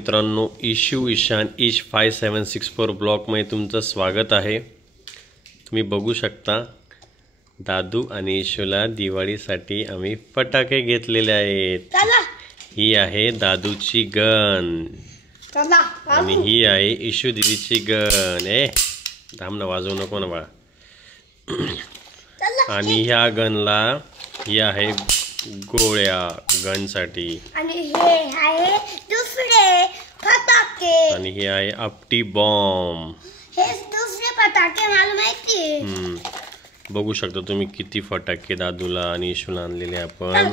मित्रांनो, इशू ईशान इश 5764 ब्लॉगमध्ये तुमचं स्वागत आहे। तुम्ही बघू शकता दादू आणि इशूला दिवाळीसाठी आम्ही फटाके घेतलेले आहेत। ही आहे दादूची गन आणि ही आहे इशू दीदीची गन। थांब ना, वाजवू नको ना बाळा। आणि ह्या गनला ही आहे गोळ्या गनसाठी आणि हे आहे दुसरे फटाके आणि हे आहे आपटी बॉम्ब। हे दुसरे फटाके मला माहिती आहे। बघू शकता तुम्ही किती फटाके दादूला आणि इशूला आणलेले आपण।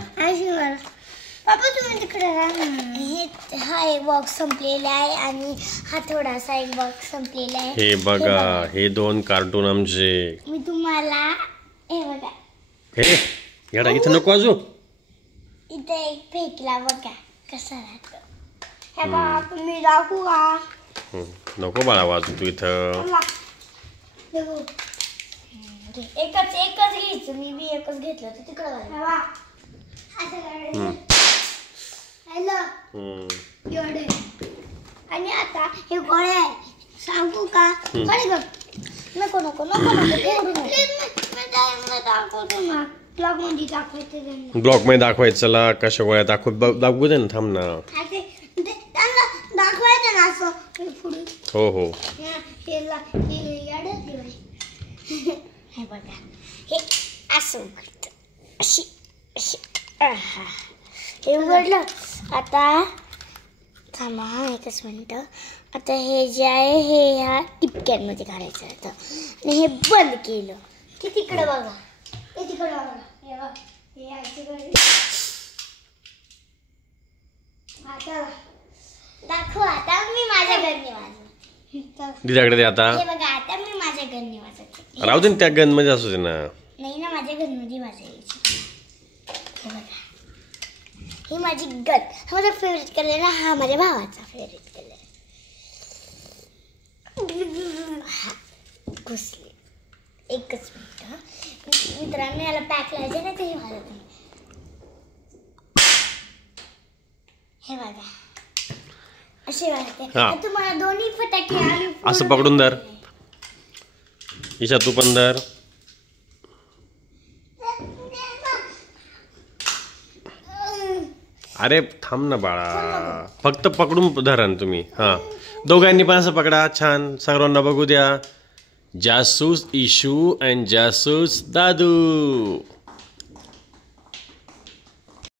पापा तुम्ही तिकडे हे हा एक बॉक्स संपलेला आहे आणि हा थोडासा एक बॉक्स संपलेला आहे। हे बघा, हे दोन कार्टून आमचे। मी तुम्हाला हे बघा, हे याडा इथं नको वाजू। इथे एक फेकला बघा कसा राहतो। हे बघा, तुम्ही दाखवू का? नको बाळा वाजू तू इथं। एकच घ्यायचं, मी बी एकच घेतलं होतं तिकडे एवढे। आणि आता हे गोळे सांगू का? नको नको नको दाखवतो ना, ब्लॉग मध्ये दाखवायचं। ब्लॉग मध्ये दाखवायचं, चला कशा गोळ्या दाखवू दे ना, थांब ना। त्यांना दाखवायचं ना असं पुढे। हो हो, हे बघा, हे असं उघडतं, अशी अशी हे उघडलं। आता थांबा एकच मिनिट। आता हे जे आहे हे ह्या टिपक्यांमध्ये घालायचं आता आणि हे बंद केलं की तिकडे बघा, हे तिकडे बघा, हे बघा, हे तिकडे। आता दाखव, आता मी माझ्या घरने वाजवते। दिदाकडे दे आता। हे बघा, आता मी माझ्या घरने वाजवते। राहू दे ना, त्या गन मध्ये असू दे ना। नाही ना, माझ्या घरमध्ये वाजायची। हे बघा, ही माझी गन, हा माझा फेवरेट कलर आहे ना, हा माझ्या भावाचा फेवरेट कलर आहे। हा घुसले, एकच मिनिट मित्रांनो, याला पॅक लावायचं ना, ते वाजत नाही। हे बघा असे वाजते। तुम्हाला दोन्ही फटाके असं पकडून धर। ईशा तू पण धर। अरे थांब ना बाळा, फक्त पकडून धरा ना तुम्ही। हा, दोघांनी पण असं पकडा, छान सर्वांना बघू द्या। जासूस इशू अँड जासूस दादू।